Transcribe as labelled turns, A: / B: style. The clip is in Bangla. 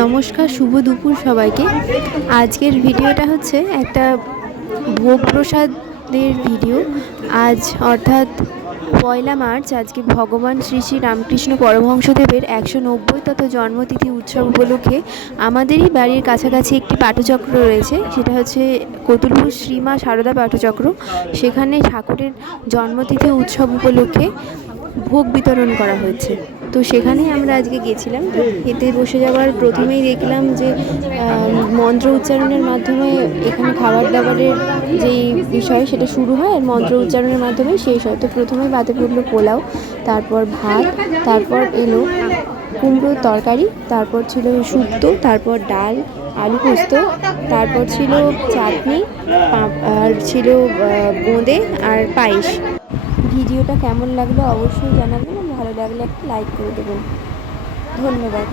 A: নমস্কার, শুভ দুপুর সবাইকে। আজকের ভিডিওটা হচ্ছে একটা ভোগ প্রসাদের ভিডিও। আজ অর্থাৎ পয়লা মার্চ, আজকে ভগবান শ্রী শ্রী রামকৃষ্ণ পরমহংসদেবের একশো নব্বই নব্বইতত জন্মতিথি উৎসব উপলক্ষে আমাদেরই বাড়ির কাছাকাছি একটি পাঠচক্র রয়েছে। সেটা হচ্ছে কতুলপুর শ্রীমা সারদা পাঠচক্র। সেখানে ঠাকুরের জন্মতিথি উৎসব উপলক্ষে ভোগ বিতরণ করা হয়েছে। তো সেখানেই আমরা আজকে গেছিলাম। তো খেতে বসে যাওয়ার প্রথমেই দেখলাম যে মন্ত্র উচ্চারণের মাধ্যমে এখানে খাবার দাবারের যেই বিষয় সেটা শুরু হয় আর মন্ত্র উচ্চারণের মাধ্যমে শেষ হয়। তো প্রথমেই বাদে পড়ল পোলাও, তারপর ভাত, তারপর এলো কুমড়োর তরকারি, তারপর ছিল শুক্তো, তারপর ডাল, আলু পোস্ত, তারপর ছিল চাটনি আর ছিল বোঁদে আর পায়েস। ভিডিওটা কেমন লাগল অবশ্যই জানাবেন। ভালো লাগলে একটা লাইক করে দেবেন। ধন্যবাদ।